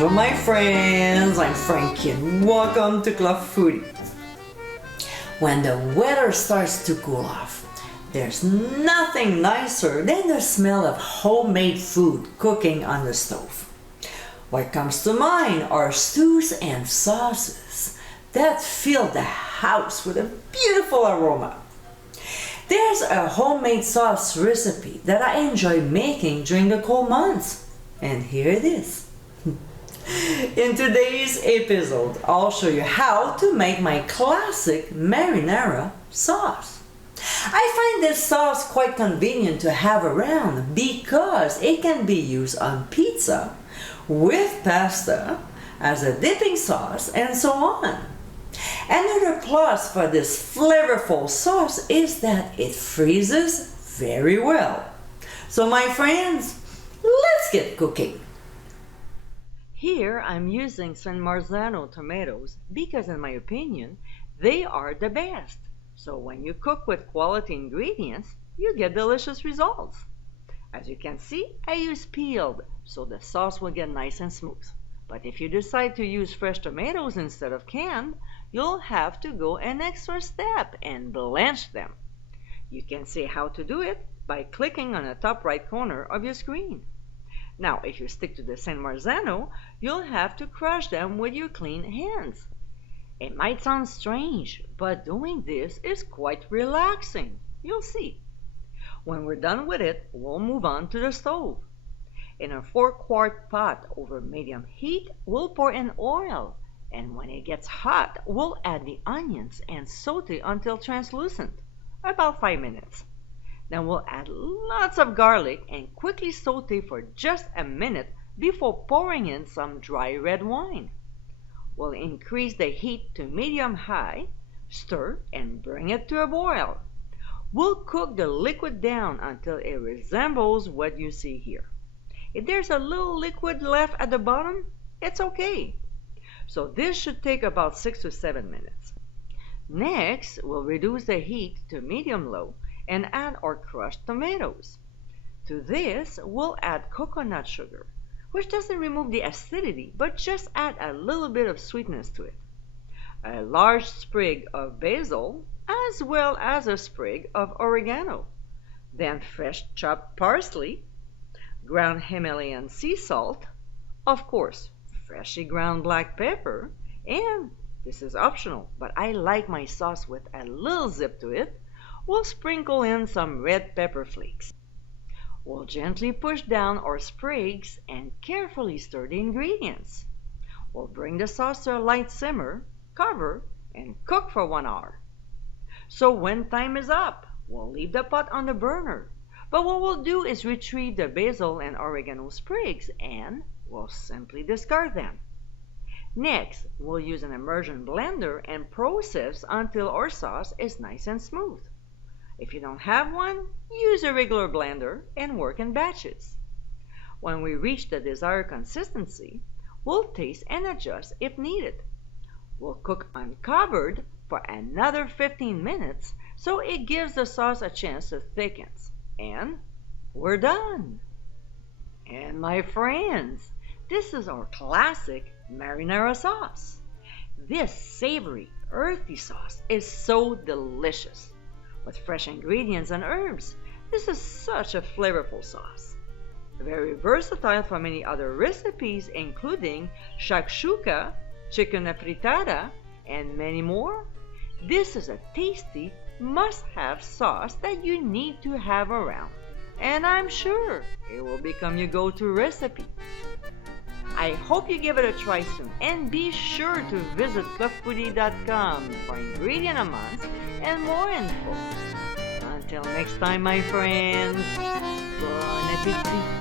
Bonjour my friends, I'm Frankie and welcome to Club Foodie. When the weather starts to cool off, there's nothing nicer than the smell of homemade food cooking on the stove. What comes to mind are stews and sauces that fill the house with a beautiful aroma. There's a homemade sauce recipe that I enjoy making during the cold months, and here it is. In today's episode, I'll show you how to make my classic marinara sauce. I find this sauce quite convenient to have around because it can be used on pizza, with pasta, as a dipping sauce, and so on. Another plus for this flavorful sauce is that it freezes very well. So my friends, let's get cooking. Here I'm using San Marzano tomatoes because in my opinion, they are the best. So when you cook with quality ingredients, you get delicious results. As you can see, I use peeled, so the sauce will get nice and smooth. But if you decide to use fresh tomatoes instead of canned, you'll have to go an extra step and blanch them. You can see how to do it by clicking on the top right corner of your screen. Now, if you stick to the San Marzano, you'll have to crush them with your clean hands. It might sound strange, but doing this is quite relaxing. You'll see. When we're done with it, we'll move on to the stove. In a 4-quart pot over medium heat, we'll pour in oil. And when it gets hot, we'll add the onions and saute until translucent, about 5 minutes. Then we'll add lots of garlic and quickly saute for just a minute before pouring in some dry red wine. We'll increase the heat to medium-high, stir, and bring it to a boil. We'll cook the liquid down until it resembles what you see here. If there's a little liquid left at the bottom, it's okay. So this should take about 6 to 7 minutes. Next, we'll reduce the heat to medium-low and add our crushed tomatoes. To this, we'll add coconut sugar, which doesn't remove the acidity, but just add a little bit of sweetness to it. A large sprig of basil, as well as a sprig of oregano. Then fresh chopped parsley, ground Himalayan sea salt, of course, freshly ground black pepper, and this is optional, but I like my sauce with a little zip to it. We'll sprinkle in some red pepper flakes. We'll gently push down our sprigs and carefully stir the ingredients. We'll bring the sauce to a light simmer, cover, and cook for 1 hour. So when time is up, we'll leave the pot on the burner. But what we'll do is retrieve the basil and oregano sprigs and we'll simply discard them. Next, we'll use an immersion blender and process until our sauce is nice and smooth. If you don't have one, use a regular blender and work in batches. When we reach the desired consistency, we'll taste and adjust if needed. We'll cook uncovered for another 15 minutes so it gives the sauce a chance to thicken. And we're done. And my friends, this is our classic marinara sauce. This savory, earthy sauce is so delicious. With fresh ingredients and herbs, this is such a flavorful sauce. Very versatile for many other recipes including shakshuka, chicken frittata, and many more. This is a tasty must-have sauce that you need to have around. And I'm sure it will become your go-to recipe. I hope you give it a try soon and be sure to visit clubfoodie.com for ingredient amounts and more info. Until next time, my friends, bon appétit!